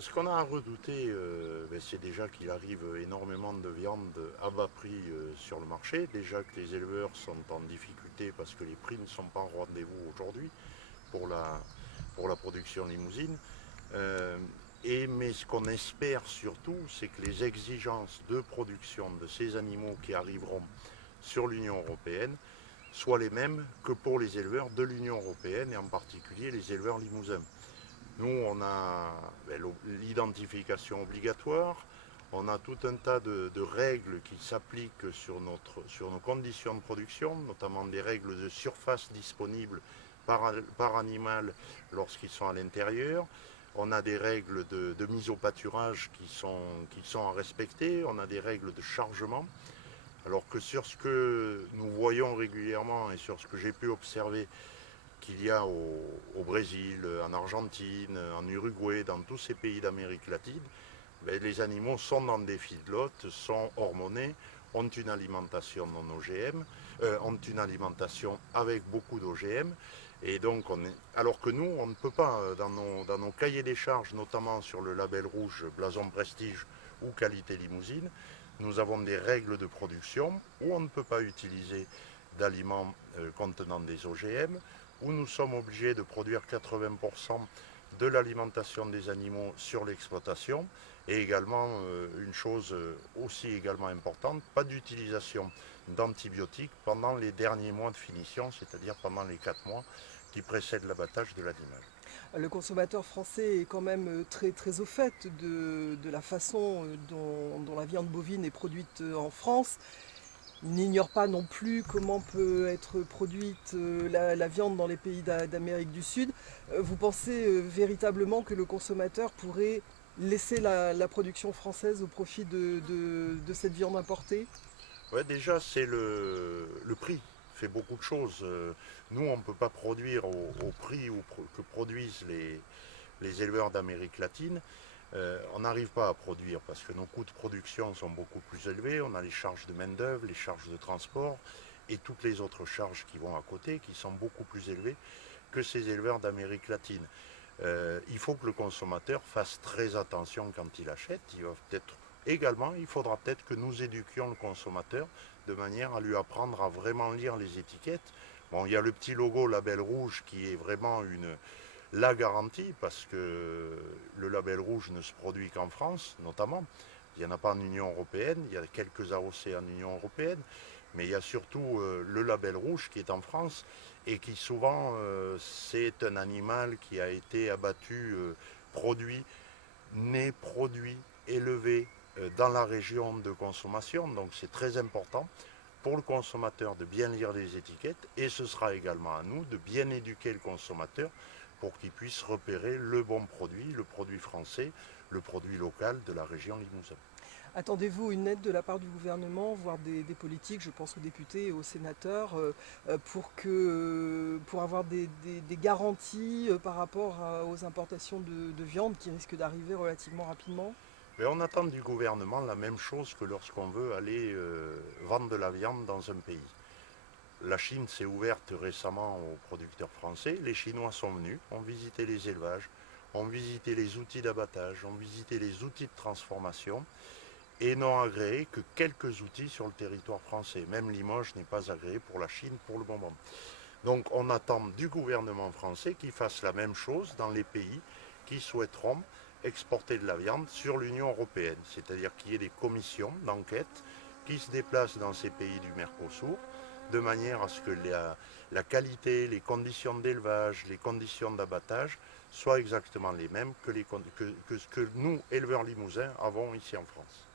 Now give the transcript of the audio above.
Ce qu'on a à redouter, c'est déjà qu'il arrive énormément de viande à bas prix sur le marché. Déjà que les éleveurs sont en difficulté parce que les prix ne sont pas au rendez-vous aujourd'hui pour la production limousine. Euh, mais ce qu'on espère surtout, c'est que les exigences de production de ces animaux qui arriveront sur l'Union européenne soient les mêmes que pour les éleveurs de l'Union européenne et en particulier les éleveurs limousins. Nous, on a l'identification obligatoire, on a tout un tas de règles qui s'appliquent sur nos conditions de production, notamment des règles de surface disponibles par animal lorsqu'ils sont à l'intérieur. On a des règles de mise au pâturage qui sont à respecter, on a des règles de chargement. Alors que sur ce que nous voyons régulièrement et sur ce que j'ai pu observer qu'il y a au Brésil, en Argentine, en Uruguay, dans tous ces pays d'Amérique latine, les animaux sont dans des feedlots, sont hormonés, ont une alimentation non OGM, ont une alimentation avec beaucoup d'OGM. Et donc, alors que nous, on ne peut pas, dans nos cahiers des charges, notamment sur le label rouge, blason prestige ou qualité limousine, nous avons des règles de production où on ne peut pas utiliser d'aliments contenant des OGM, où nous sommes obligés de produire 80% de l'alimentation des animaux sur l'exploitation, et également une chose aussi également importante, pas d'utilisation d'antibiotiques pendant les derniers mois de finition, c'est-à-dire pendant les 4 mois qui précèdent l'abattage de l'animal. Le consommateur français est quand même très, très au fait de la façon dont la viande bovine est produite en France. Il n'ignore pas non plus comment peut être produite la viande dans les pays d'Amérique du Sud. Vous pensez véritablement que le consommateur pourrait laisser la production française au profit de cette viande importée? Ouais, déjà, c'est le prix fait beaucoup de choses. Nous, on ne peut pas produire au prix que produisent les éleveurs d'Amérique latine. On n'arrive pas à produire parce que nos coûts de production sont beaucoup plus élevés. On a les charges de main-d'œuvre, les charges de transport et toutes les autres charges qui vont à côté qui sont beaucoup plus élevées que ces éleveurs d'Amérique latine. Il faut que le consommateur fasse très attention quand il achète. Il faudra peut-être que nous éduquions le consommateur de manière à lui apprendre à vraiment lire les étiquettes. Bon, il y a le petit logo label rouge qui est vraiment la garantie parce que le label rouge ne se produit qu'en France, notamment. Il n'y en a pas en Union européenne, il y a quelques AOC en Union européenne, mais il y a surtout le label rouge qui est en France et qui souvent c'est un animal qui a été abattu, produit, né, produit, élevé dans la région de consommation. Donc c'est très important pour le consommateur de bien lire les étiquettes et ce sera également à nous de bien éduquer le consommateur pour qu'il puisse repérer le bon produit, le produit français, le produit local de la région Limousin. Attendez-vous une aide de la part du gouvernement, voire des politiques, je pense aux députés et aux sénateurs, pour avoir des garanties par rapport aux importations de viande qui risquent d'arriver relativement rapidement? Mais on attend du gouvernement la même chose que lorsqu'on veut aller vendre de la viande dans un pays. La Chine s'est ouverte récemment aux producteurs français. Les Chinois sont venus, ont visité les élevages, ont visité les outils d'abattage, ont visité les outils de transformation et n'ont agréé que quelques outils sur le territoire français. Même Limoges n'est pas agréé pour la Chine pour le moment. Donc on attend du gouvernement français qu'il fasse la même chose dans les pays qui souhaiteront exporter de la viande sur l'Union européenne. C'est-à-dire qu'il y ait des commissions d'enquête qui se déplacent dans ces pays du Mercosur de manière à ce que la qualité, les conditions d'élevage, les conditions d'abattage soient exactement les mêmes que ce que nous, éleveurs limousins, avons ici en France.